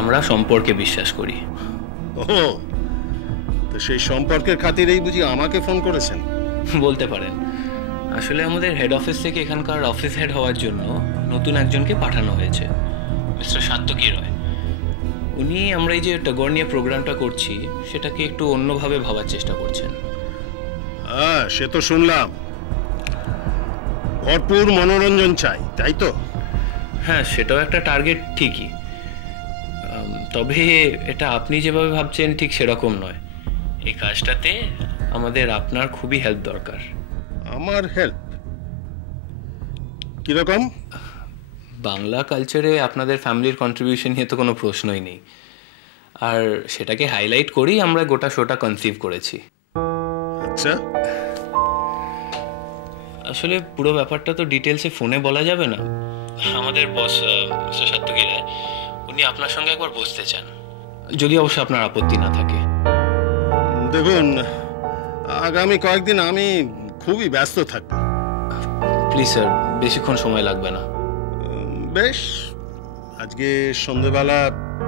আমরা সম্পর্কে বিশ্বাস করি। ও, তো সেই সম্পর্কের খাতিরেই বুঝি আমাকে ফোন করেছেন? বলতে পারেন। আসলে আমাদের হেড অফিস থেকে এখানকার অফিস হেড হওয়ার জন্য নতুন একজনকে পাঠানো হয়েছে, মিস্টার সাত্যকী রয়। উনি আমরা এই যে টগর নিয়ে প্রোগ্রামটা করছি সেটাকে একটু অন্যভাবে ভাবার চেষ্টা করছেন। হ্যাঁ, সে তো শুনলাম। ভরপুর মনোরঞ্জন চাই, তাই তো? হ্যাঁ, সেটাও একটা টার্গেট ঠিকই, তবে এটা আপনি যেভাবে ভাবছেন ঠিক সেরকম নয়। এই কাজটাতে আমাদের আপনার খুবই হেল্প দরকার। আমার হেল্প কিরকম? বাংলা কালচারে আপনাদের ফ্যামিলির কন্ট্রিবিউশন নিয়ে তো কোনো প্রশ্নই নেই, আর সেটাকে হাইলাইট করেই আমরা গোটা শোটা কনসিভ করেছি। আচ্ছা, আসলে পুরো ব্যাপারটা তো ডিটেলসে ফোনে বলা যাবে না। আমাদের বস মিস্টার সাত্যকী রায়, উনি আপনার সঙ্গে একবার বসতে চান, যদি অবশ্য আপনার আপত্তি না থাকে। দেখুন, আগামী কয়েকদিন আমি খুবই ব্যস্ত থাকবো। প্লিজ স্যার, বেশিক্ষণ সময় লাগবে না। বেশ, আজকে সন্ধেবেলা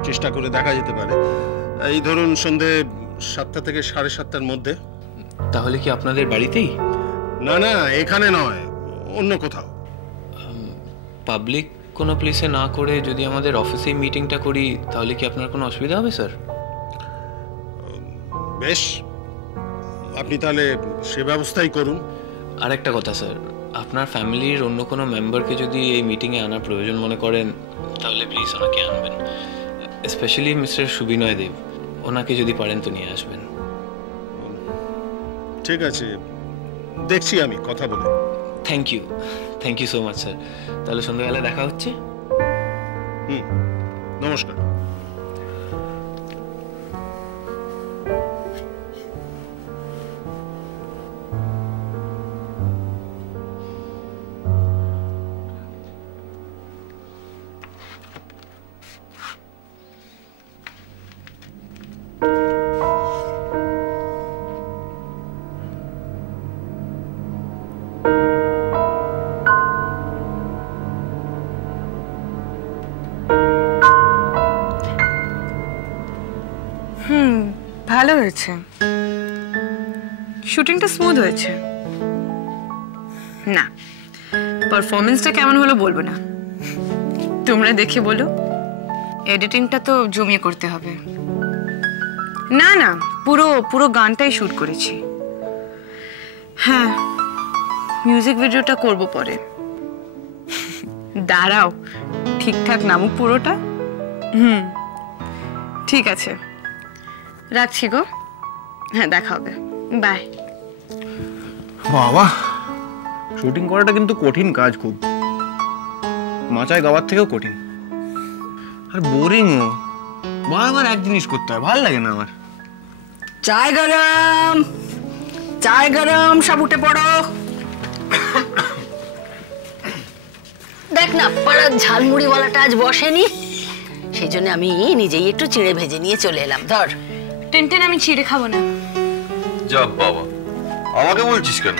চেষ্টা করে দেখা যেতে পারে। এই ধরুন সন্ধে 7টা থেকে 7:30টার মধ্যে। তাহলে কি আপনাদের বাড়িতেই? না না, এখানে নয়, অন্য কোথাও। পাবলিক কোনো প্লেসে না করে যদি আমাদের অফিসেই মিটিংটা করি তাহলে কি আপনার কোনো অসুবিধা হবে স্যার? বেশ, আপনি তাহলে সে ব্যবস্থাই করুন। আর একটা কথা স্যার, আপনার ফ্যামিলির অন্য কোনো মেম্বারকে যদি এই মিটিংয়ে আনার প্রয়োজন মনে করেন তাহলে প্লিজ ওনাকে আনবেন, স্পেশালি মিস্টার সুবিনয় দেব। ওনাকে যদি পারেন তো নিয়ে আসবেন। ঠিক আছে, দেখছি আমি কথা বলে। Thank you so much sir. তাহলে সন্ধ্যাবেলা দেখা হচ্ছে। নমস্কার। ভালো হয়েছে, শুটিংটা স্মুথ হয়েছে। না, পারফরমেন্সটা কেমন হলো বলবো না, তোমরা দেখে বলো। এডিটিংটা তো জমিয়ে করতে হবে। না না, পুরো পুরো গানটাই শুট করেছি। হ্যাঁ, মিউজিক ভিডিওটা করব পরে। দাঁড়াও, ঠিকঠাক নামুক পুরোটা। ঠিক আছে, রাখছি গো। হ্যাঁ, দেখা হবে, বাই। বাবা, শুটিং করাটা কিন্তু কঠিন কাজ, খুব মাচায় গাওয়ার থেকেও কঠিন। আর বোরিংও, বারবার এক জিনিস করতে হয়, ভালো লাগে না আমার। চায় গরম, চায় গরম, সব উঠে পড়ো। দেখ না, পাড়ার ঝালমুড়ি বলাটা আজ বসেনি, সেই জন্য আমি নিজেই একটু চিড়ে ভেজে নিয়ে চলে এলাম। ধর। টেনটেন, আমি চিড়ে খাবো না। যা বাবা, আমাকে বলছিস কেন?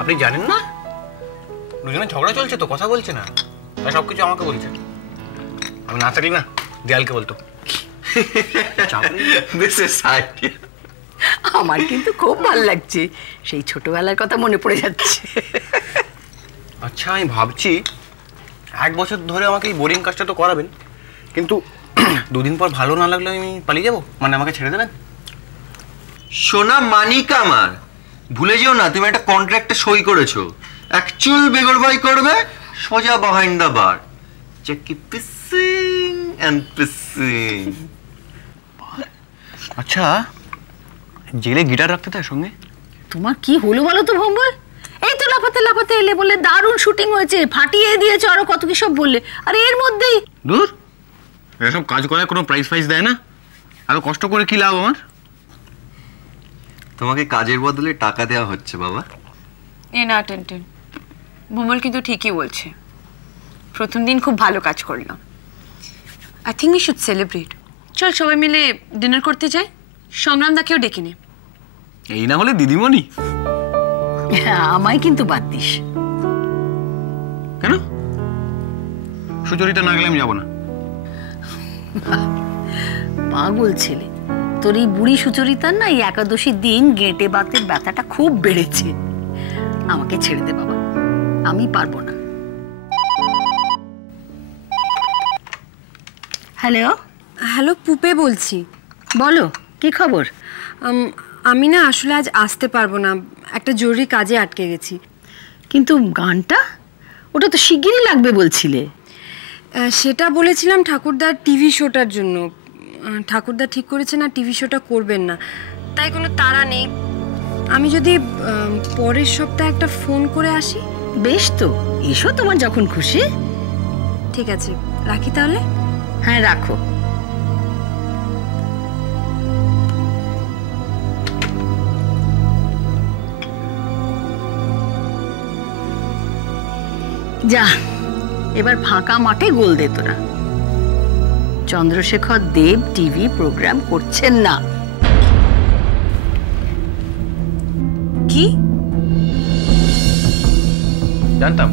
আপনি জানেন না দুজনে ঝগড়া চলছে, তো কথা বলছে না, তাই সবকিছু আমাকে বলছে। আমি না থাকি না, দেয়ালকে বলতো। আমার কিন্তু খুব ভালো লাগছে, সেই ছোটবেলার কথা মনে পড়ে যাচ্ছে। আচ্ছা, আমি ভাবছি 1 বছর ধরে আমাকে এই বোরিং কাজটা তো করাবেন, কিন্তু 2 দিন পর ভালো না লাগলে আমি পালিয়ে যাবো, মানে আমাকে ছেড়ে দেবেন? সোনা মানিক আমার, ভুলে যেও না তুমি একটা কন্ট্রাক্টে সই করেছো। অ্যাকচুয়াল বেগরবাই করবে সোজা বিহাইন্ড দ্য বার, চেকি পিসিং এন্ড পিসিং। আচ্ছা, জেলে গিটার রাখতে তার সঙ্গে? তোমার কি হলো বলো তো ভম্বল? এই তো লাফাতে লাফাতে এলে, বলে দারুণ শুটিং হয়েছে, ফাটিয়ে দিয়েছে, আরো কত কি সব বললে। আর এর মধ্যেই দূর, এসব কাজ করার কোনো প্রাইজ ফাইজ দেয় না, আরো কষ্ট করে কি লাভ আমার? তোমাকে কাজের বদলে টাকা দেওয়া হচ্ছে বাবা। এ না টেনটেন, বুমল কিন্তু ঠিকই বলছে, প্রথম দিন খুব ভালো কাজ করলাম। I think we should celebrate. চল সবাই মিলে ডিনার করতে যাই, সংগ্রাম দাকেও ডেকে নে। এই না হলে দিদিমণি। আমায় কিন্তু বাদ দিস। কেন? সুচরিতা না গেলে আমি যাবো না। পাগল ছেলে, তোর এই বুড়ি সুচরিতার না এই একাদশীর দিন গেঁটে বাতের ব্যথাটা খুব বেড়েছে। আমাকে ছেড়ে দে বাবা, আমি পারবো না। হ্যালো হ্যালো, পুপে বলছি। বলো, কি খবর? আমি না আসলে আজ আসতে পারবো না, একটা জরুরি কাজে আটকে গেছি। কিন্তু গানটা ওটা তো শিগগিরই লাগবে বলছিলে। সেটা বলেছিলাম ঠাকুরদার টিভি শোটার জন্য। ঠাকুরদা ঠিক করেছেন না টিভি শোটা করবেন না, তাই কোনো তাড়া নেই। আমি যদি পরের সপ্তাহে একটা ফোন করে আসি। বেশ তো, এসো তোমার যখন খুশি। ঠিক আছে, রাখি তাহলে। হ্যাঁ রাখো। যা, এবার ফাঁকা মাঠে গোল দে তোরা। চন্দ্রশেখর দেব টিভি প্রোগ্রাম করছেন না। কি? জানতাম,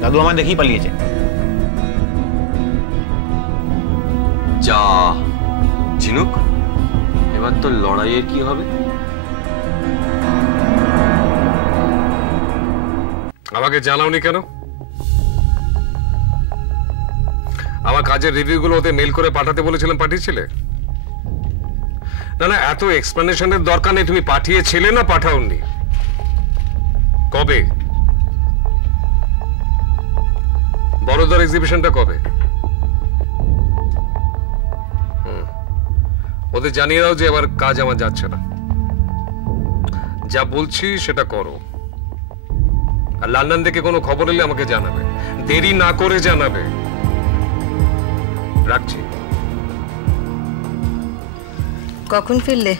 দাদু আমার দেখেই পালিয়েছে। যা ঝিনুক, এবার তোর লড়াইয়ের কি হবে? আমাকে জানাওনি কেন? আমার কাজের রিভিউগুলো ওতে মেল করে পাঠাতে বলেছিলাম, পাঠিয়েছিলে? না না, এত এক্সপ্লেনেশনের দরকার নেই। তুমি পাঠিয়েছিলে না পাঠাওনি? কবে? বড়দার এক্সিবিশনটা কবে? ওদের জানিয়ে দাও যে এবার কাজ আমার যাচ্ছে না। যা বলছি সেটা করো। আর লন্ডন থেকে কোনো খবর এলে আমাকে জানাবে, দেরি না করে জানাবে। রাখছি। কখন ফিরলে?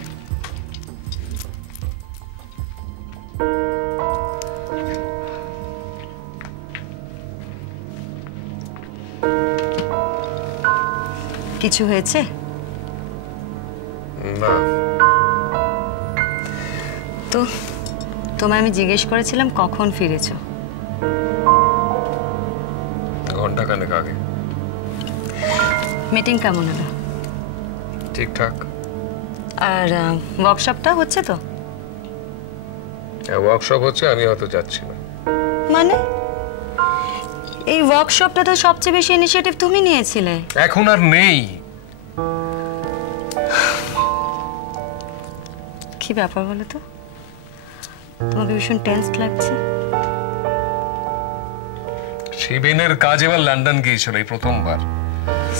কিছু হয়েছে? না। তো তোমায় আমি জিজ্ঞেস করেছিলাম কখন ফিরেছো। ঘন্টাখানেক আগে। মিটিং কেমন হলো? ঠিকঠাক। আর ওয়ার্কশপটা হচ্ছে তো? ওয়ার্কশপ হচ্ছে, আমি হয়তো যাচ্ছি না। মানে এই ওয়ার্কশপটা তো সবচেয়ে বেশি ইনিশিয়েটিভ তুমি নিয়েছিলে। এখন আর নেই। কি ব্যাপার বলো তো, তোমাকে ভীষণ টেন্স লাগছে। শিবেনের কাজ এবার লন্ডন গিয়েছিল এই প্রথমবার।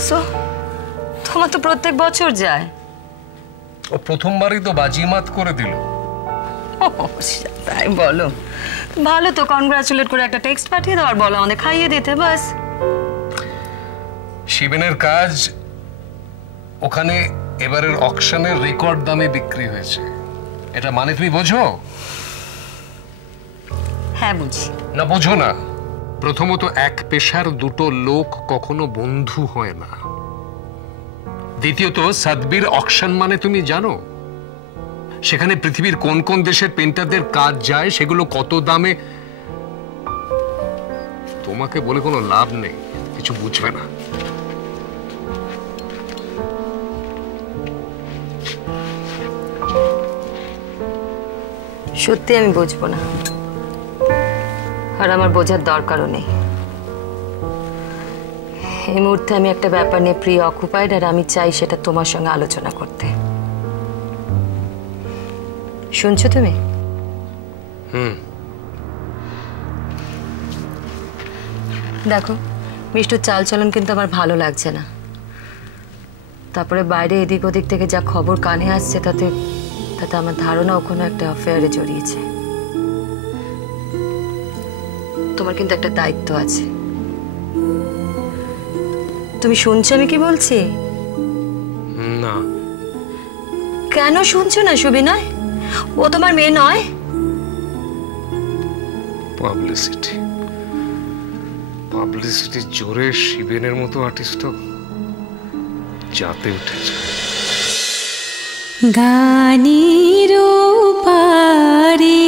সো তোমার তো প্রত্যেক বছর যায়। ও প্রথমবারই তো বাজিমাত করে দিল। তাই বলো? ভালো তো, কনগ্রাচুলেট করে একটা টেক্সট পাঠিয়ে দাও আর বলো আমাদের খাইয়ে দিতে, বাস। শিবেনের কাজ ওখানে এবারের অকশনের রেকর্ড দামে বিক্রি হয়েছে। এটা মানে তুমি বোঝো? হ্যাঁ বুঝি। না বোঝো না। প্রথমত, এক পেশার দুটো লোক কখনো বন্ধু হয় না। দ্বিতীয়ত, সাদবির অকশন মানে তুমি জানো? সেখানে পৃথিবীর কোন কোন দেশের পেন্টারদের কাজ যায়, সেগুলো কত দামে। তোমাকে বলে কোনো লাভ নেই, কিছু বুঝবে না। সত্যি আমি বুঝবো না, আর আমার বোঝার দরকারও নেই। এই মুহূর্তে আমি একটা ব্যাপার নিয়ে প্রি অকুপাইড, আর আমি চাই সেটা তোমার সঙ্গে আলোচনা করতে। শুনছো তুমি? দেখো, মিষ্টুর চালচলন কিন্তু আমার ভালো লাগছে না। তারপরে বাইরে এদিক ওদিক থেকে যা খবর কানে আসছে, তাতে আমার ধারণা ও কোনো একটা অ্যাফেয়ারে জড়িয়েছে। তোমার কিন্তু একটা দায়িত্ব আছে। তুমি শুনছো আমি কি বলছি? না। কেন শুনছো না সুবিনয়? ও তোমার মেয়ে নয়? পাবলিসিটি জোরে শিবেনের মতো আর্টিস্ট যাতে উঠেছে। গানের পারে